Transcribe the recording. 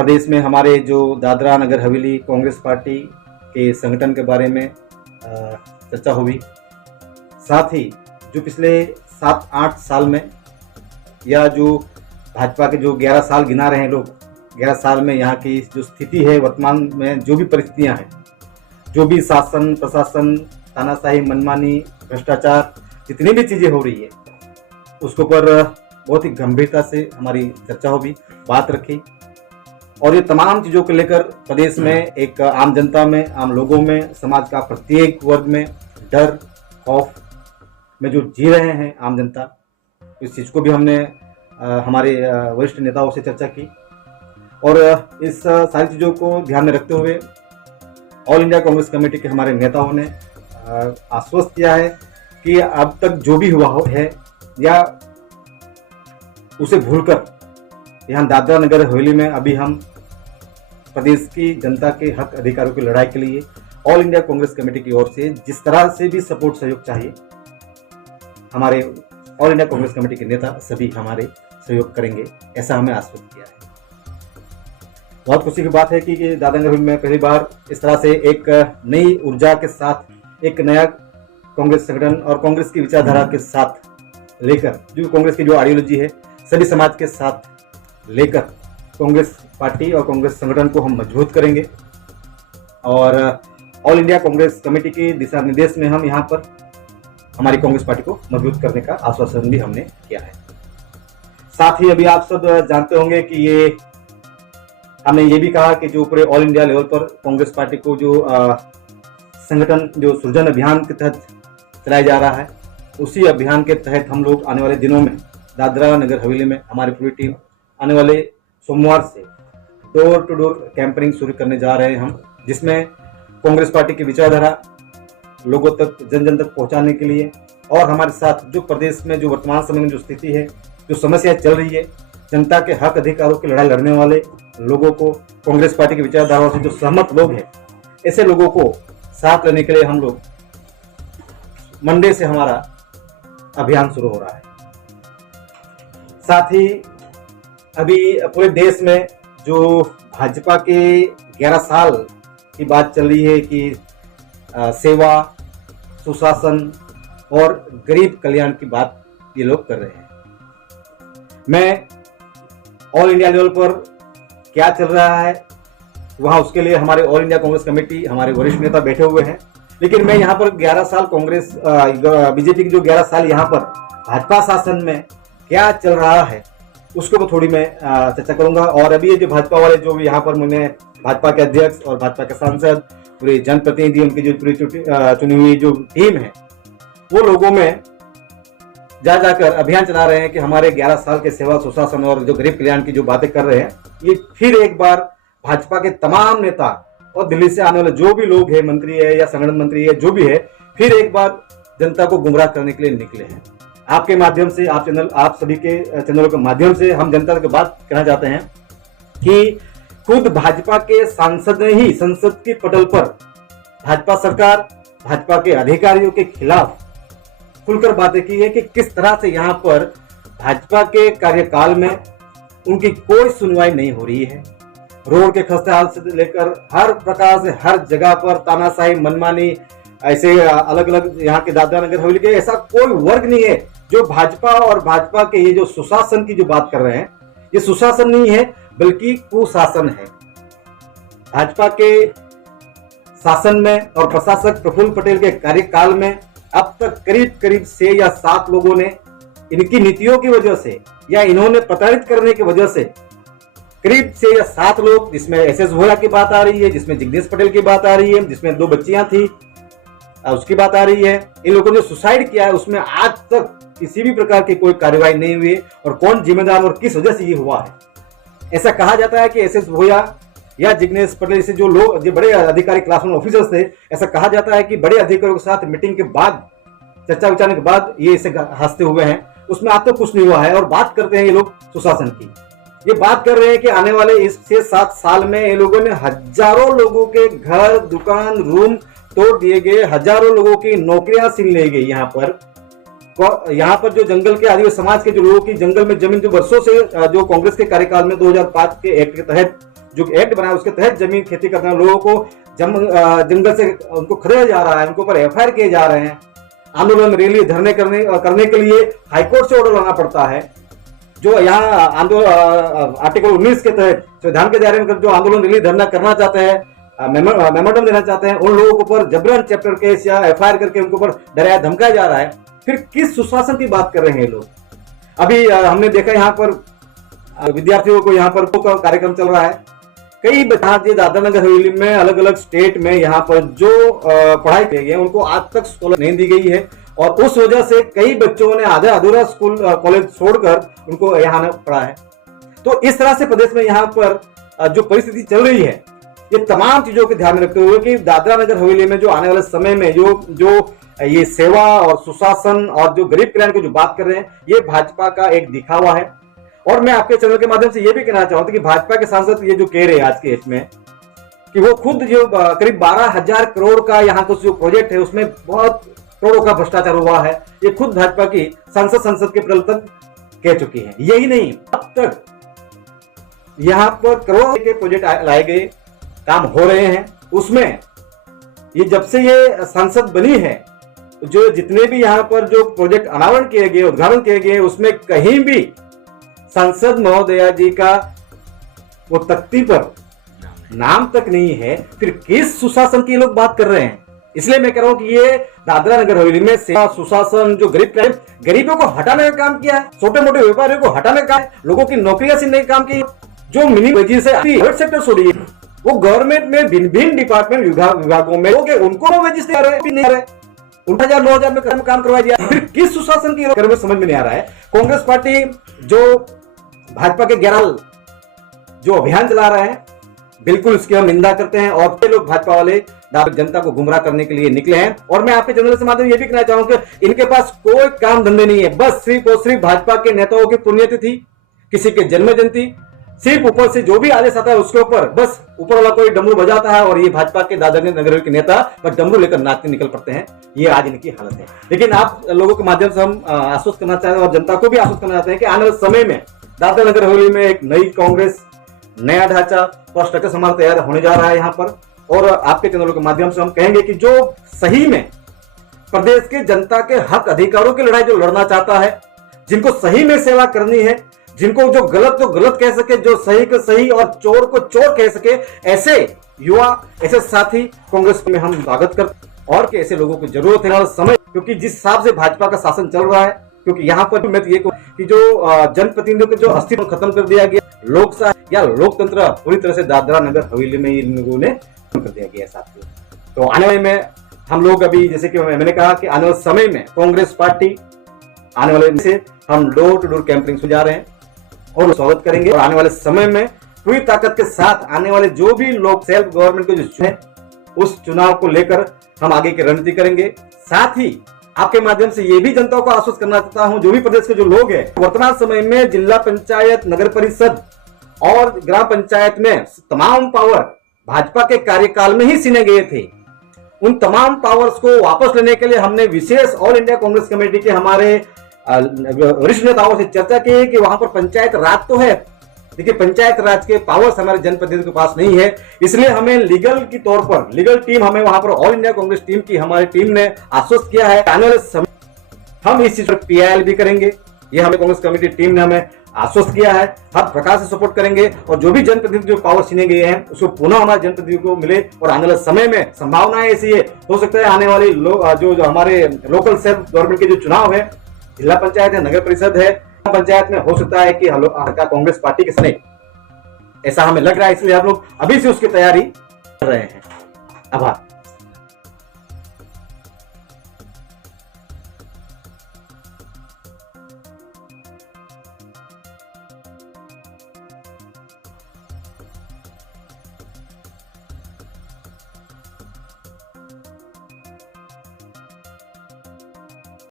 प्रदेश में हमारे जो दादरा नगर हवेली कांग्रेस पार्टी के संगठन के बारे में चर्चा हुई। साथ ही जो पिछले 7-8 साल में या जो भाजपा के जो 11 साल गिना रहे हैं लोग, 11 साल में यहाँ की जो स्थिति है, वर्तमान में जो भी परिस्थितियाँ हैं, जो भी शासन प्रशासन, तानाशाही, मनमानी, भ्रष्टाचार, जितनी भी चीज़ें हो रही है उसके ऊपर बहुत ही गंभीरता से हमारी चर्चा होगी, बात रखी। और ये तमाम चीज़ों को लेकर प्रदेश में एक आम जनता में, आम लोगों में, समाज का प्रत्येक वर्ग में डर खौफ में जो जी रहे हैं आम जनता, इस चीज़ को भी हमने हमारे वरिष्ठ नेताओं से चर्चा की। और इस सारी चीज़ों को ध्यान में रखते हुए ऑल इंडिया कांग्रेस कमेटी के हमारे नेताओं ने आश्वस्त किया है कि अब तक जो भी हुआ हो है या उसे भूलकर यहाँ दादरा नगर हवेली में अभी हम प्रदेश की जनता के हक अधिकारों की लड़ाई के लिए ऑल इंडिया कांग्रेस कमेटी की ओर से जिस तरह से भी सपोर्ट सहयोग चाहिए, हमारे ऑल इंडिया कांग्रेस कमेटी के नेता सभी हमारे सहयोग करेंगे, ऐसा हमें आश्वस्त किया है। बहुत खुशी की बात है कि दादरा नगर हवेली में पहली बार इस तरह से एक नई ऊर्जा के साथ एक नया कांग्रेस संगठन और कांग्रेस की विचारधारा के साथ लेकर, जो कांग्रेस की जो आइडियोलॉजी है, सभी समाज के साथ लेकर कांग्रेस पार्टी और कांग्रेस संगठन को हम मजबूत करेंगे। और ऑल इंडिया कांग्रेस कमेटी के दिशा निर्देश में हम यहाँ पर हमारी कांग्रेस पार्टी को मजबूत करने का आश्वासन भी हमने किया है। साथ ही अभी आप सब जानते होंगे कि हमने ये भी कहा कि जो पूरे ऑल इंडिया लेवल पर कांग्रेस पार्टी को जो संगठन जो सृजन अभियान के तहत चलाया जा रहा है, उसी अभियान के तहत हम लोग आने वाले दिनों में दादरा नगर हवेली में हमारी पूरी टीम आने वाले सोमवार से डोर टू डोर कैंपेनिंग शुरू करने जा रहे हैं हम, जिसमें कांग्रेस पार्टी की विचारधारा लोगों तक, जन जन तक पहुंचाने के लिए और हमारे साथ जो प्रदेश में जो वर्तमान समय में जो स्थिति है, जो समस्या चल रही है, जनता के हक अधिकारों की लड़ाई लड़ने वाले लोगों को, कांग्रेस पार्टी की विचारधाराओं से जो सहमत लोग हैं, ऐसे लोगों को साथ लेने के लिए हम लोग मंडे से हमारा अभियान शुरू हो रहा है। साथ ही अभी पूरे देश में जो भाजपा के 11 साल की बात चल रही है कि सेवा, सुशासन और गरीब कल्याण की बात ये लोग कर रहे हैं। मैं ऑल इंडिया लेवल पर क्या चल रहा है वहाँ, उसके लिए हमारे ऑल इंडिया कांग्रेस कमेटी, हमारे वरिष्ठ नेता बैठे हुए हैं, लेकिन मैं यहाँ पर 11 साल कांग्रेस बीजेपी की जो 11 साल यहाँ पर भाजपा शासन में क्या चल रहा है उसके ऊपर थोड़ी मैं चर्चा करूंगा। और अभी ये जो भाजपा वाले जो यहाँ पर मैंने भाजपा के अध्यक्ष और भाजपा के सांसद, पूरे जनप्रतिनिधि, उनकी जो पूरी चुनी हुई जो टीम है, वो लोगों में जा जाकर अभियान चला रहे हैं कि हमारे 11 साल के सेवा, सुशासन और जो गरीब कल्याण की जो बातें कर रहे हैं, ये फिर एक बार भाजपा के तमाम नेता और दिल्ली से आने वाले जो भी लोग हैं, मंत्री है या संगठन मंत्री है, जो भी है, फिर एक बार जनता को गुमराह करने के लिए निकले हैं। आपके माध्यम से, आप सभी के चैनलों के माध्यम से हम जनता की बात कहना चाहते हैं कि खुद भाजपा के सांसद ने ही संसद के पटल पर भाजपा सरकार, भाजपा के अधिकारियों के खिलाफ खुलकर बातें की है कि किस तरह से यहाँ पर भाजपा के कार्यकाल में उनकी कोई सुनवाई नहीं हो रही है। रोड के खस्ते हाल से लेकर हर प्रकार से हर जगह पर तानाशाही, मनमानी, ऐसे अलग अलग यहाँ के दादरा नगर हवेली के ऐसा कोई वर्ग नहीं है जो भाजपा और भाजपा के ये जो सुशासन की जो बात कर रहे हैं, ये सुशासन नहीं है बल्कि कुशासन है। भाजपा के शासन में और प्रशासक प्रफुल्ल पटेल के कार्यकाल में अब तक करीब करीब 6 या 7 लोगों ने इनकी नीतियों की वजह से या इन्होंने प्रताड़ित करने की वजह से करीब 6 या 7 लोग, जिसमें एसएस भोया की बात आ रही है, जिसमें जगदीश पटेल की बात आ रही है, जिसमें 2 बच्चियां थी उसकी बात आ रही है, इन लोगों ने सुसाइड किया है, उसमें आज तक किसी भी प्रकार की कोई कार्रवाई नहीं हुई और कौन जिम्मेदार और किस वजह से ये हुआ है। ऐसा कहा जाता है कि एसएस भोया या जिग्नेश पटेल से जो लोग, जो बड़े अधिकारी, क्लास 1 ऑफिसर्स थे, ऐसा कहा जाता है कि बड़े अधिकारियों के साथ मीटिंग के बाद, चर्चा विचारने के बाद ये ऐसे हंसते हुए हैं, उसमें आज तो कुछ नहीं हुआ है और बात करते हैं ये लोग सुशासन की। ये बात कर रहे हैं कि आने वाले इस 6-7 साल में ये लोगों ने हजारों लोगों के घर, दुकान, रूम तोड़ दिए गए, हजारों लोगों की नौकरियां छीन ली गई। यहाँ पर जो जंगल के आदिवासी समाज के जो लोगों की जंगल में जमीन जो वर्षों से जो कांग्रेस के कार्यकाल में 2005 के एक्ट के तहत जो एक्ट बना है उसके तहत जमीन खेती करने वाले लोगों को जंगल से उनको खदेड़ा जा रहा है, उनके ऊपर एफआईआर किए जा रहे हैं। आंदोलन, रैली, धरने करने के लिए हाईकोर्ट से ऑर्डर लाना पड़ता है। जो यहाँ आर्टिकल 19 के तहत संविधान के दायरे में जो आंदोलन, रैली, धरना करना चाहते हैं, मेमोरेंडम देना चाहते हैं, उन लोगों के ऊपर जबरन चैप्टर केस या एफआईआर करके उनके ऊपर डराया धमकाया जा रहा है। फिर किस सुशासन की बात कर रहे हैं लोग? अभी हमने देखा यहाँ पर विद्यार्थियों को यहाँ पर कार्यक्रम चल रहा है। कई बच्चे दादरा नगर हवेली में अलग अलग स्टेट में यहाँ पर जो पढ़ाई किए गए उनको आज तक स्कॉलरशिप नहीं दी गई है, और उस वजह से कई बच्चों ने आधा अधूरा स्कूल कॉलेज छोड़कर उनको यहाँ आना पड़ा है। तो इस तरह से प्रदेश में यहाँ पर जो परिस्थिति चल रही है, ये तमाम चीजों को ध्यान में रखते हुए कि दादरा नगर हवेली में जो आने वाले समय में जो ये सेवा और सुशासन और जो गरीब कल्याण की जो बात कर रहे हैं, ये भाजपा का एक दिखावा है। और मैं आपके चैनल के माध्यम से ये भी कहना चाहता हूं कि भाजपा के सांसद ये जो कह रहे हैं आज के इसमें कि वो खुद जो करीब 12,000 करोड़ का यहाँ कुछ जो प्रोजेक्ट है उसमें बहुत करोड़ों का भ्रष्टाचार हुआ है, ये खुद भाजपा की संसद के प्रवर्तक कह चुकी है। यही नहीं, अब तक यहाँ पर करोड़ों के प्रोजेक्ट लाए गए, काम हो रहे हैं। उसमें ये जब से ये संसद बनी है, जो जितने भी यहाँ पर जो प्रोजेक्ट अनावरण किए गए, उद्घाटन किए गए, उसमें कहीं भी संसद महोदया जी का वो तख्ती पर नाम तक नहीं है। फिर किस सुशासन की लोग बात कर रहे हैं? इसलिए मैं कह रहा हूं कि ये दादरा नगर हवेली में सेवा, सुशासन, जो गरीबों को हटाने का काम किया है, छोटे मोटे व्यापारियों को हटाने का, लोगों की नौकरियां छीनने का काम किया, जो मिनिमम वेजेस से प्राइवेट सेक्टर छोड़िए, वो गवर्नमेंट में भिन्न डिपार्टमेंट विभागों में उनको वेजेस नहीं आ रहे, 8,000 9,000 में काम करवा दिया। फिर किस सुशासन की में समझ में नहीं आ रहा है। कांग्रेस पार्टी जो भाजपा के 11 जो अभियान चला रहे हैं, बिल्कुल इसकी हम निंदा करते हैं। और ये लोग भाजपा वाले जनता को गुमराह करने के लिए निकले हैं। और मैं आपके चैनल से माध्यम ये भी कहना चाहूंगा कि इनके पास कोई काम धंधे नहीं है, बस सिर्फ और सिर्फ भाजपा के नेताओं की पुण्यतिथि, किसी के जन्म जयंती, सिर्फ ऊपर से जो भी आदेश आता है उसके ऊपर बस ऊपर वाला कोई डमरू बजाता है, और ये भाजपा के दादरा नगर के नेता बस डमरू लेकर नाचते निकल पड़ते हैं। ये आज इनकी हालत है। लेकिन आप लोगों के माध्यम से हम आश्वस्त करना चाहते हैं और जनता को भी आश्वस्त करना चाहते हैं कि आने वाले समय में दादरा नगर हवेली में एक नई कांग्रेस, नया ढांचा और स्ट्रक्चर समाज तैयार होने जा रहा है यहाँ पर। और आपके चैनलों के माध्यम से हम कहेंगे कि जो सही में प्रदेश के जनता के हक अधिकारों की लड़ाई जो लड़ना चाहता है, जिनको सही में सेवा करनी है, जिनको जो गलत कह सके, जो सही को सही और चोर को चोर कह सके, ऐसे युवा, ऐसे साथी कांग्रेस में हम स्वागत करते हैं। और ऐसे लोगों को जरूरत है समय, क्योंकि जिस हिसाब से भाजपा का शासन चल रहा है, क्योंकि यहाँ पर मैं तो ये कहूं कि जो जनप्रतिनिधियों के जो अस्तित्व खत्म कर दिया गया, लोकशाही या लोकतंत्र पूरी तरह से दादरा नगर हवेली में इन लोगों ने खत्म कर दिया गया साथियों। तो आने वाले में हम लोग अभी, जैसे कि मैंने कहा कि आने वाले समय में कांग्रेस पार्टी आने वाले से हम डोर टू डोर कैंपेनिंग से जा रहे हैं और स्वागत करेंगे। और आने वाले समय में पूरी ताकत के साथ आने वाले जो भी लोग सेल्फ गवर्नमेंट को जो चुने, उस चुनाव को लेकर हम आगे की रणनीति करेंगे। साथ ही आपके माध्यम से ये भी जनता को आश्वस्त करना चाहता हूं, जो भी प्रदेश के जो लोग हैं, वर्तमान समय में जिला पंचायत, नगर परिषद और ग्राम पंचायत में तमाम पावर भाजपा के कार्यकाल में ही छीने गए थे। उन तमाम पावर्स को वापस लेने के लिए हमने विशेष ऑल इंडिया कांग्रेस कमेटी के हमारे वरिष्ठ नेताओं से चर्चा की कि वहां पर पंचायत राज तो है, देखिए पंचायत राज के पावर्स हमारे जनप्रतिनिधियों के पास नहीं है। इसलिए हमें लीगल की तौर पर, लीगल टीम हमें वहां पर ऑल इंडिया कांग्रेस टीम की हमारी टीम ने आश्वस्त किया है, आने वाले समय हम इस चीज पर PIL भी करेंगे। ये हमें कांग्रेस कमेटी टीम ने हमें आश्वस्त किया है, हर प्रकार से सपोर्ट करेंगे। और जो भी जनप्रतिनिधि जो पावर छीने गए हैं उसको पुनः हमारे जनप्रतिनिधियों को मिले। और आने वाले समय में संभावनाएं ऐसी है, हो सकता है आने वाली जो हमारे लोकल सेल्फ गवर्नमेंट के जो चुनाव है, जिला पंचायत है, नगर परिषद है, पंचायत में हो सकता है कि कांग्रेस पार्टी के सने, ऐसा हमें लग रहा है। इसलिए हम लोग अभी से उसकी तैयारी कर रहे हैं। आभार।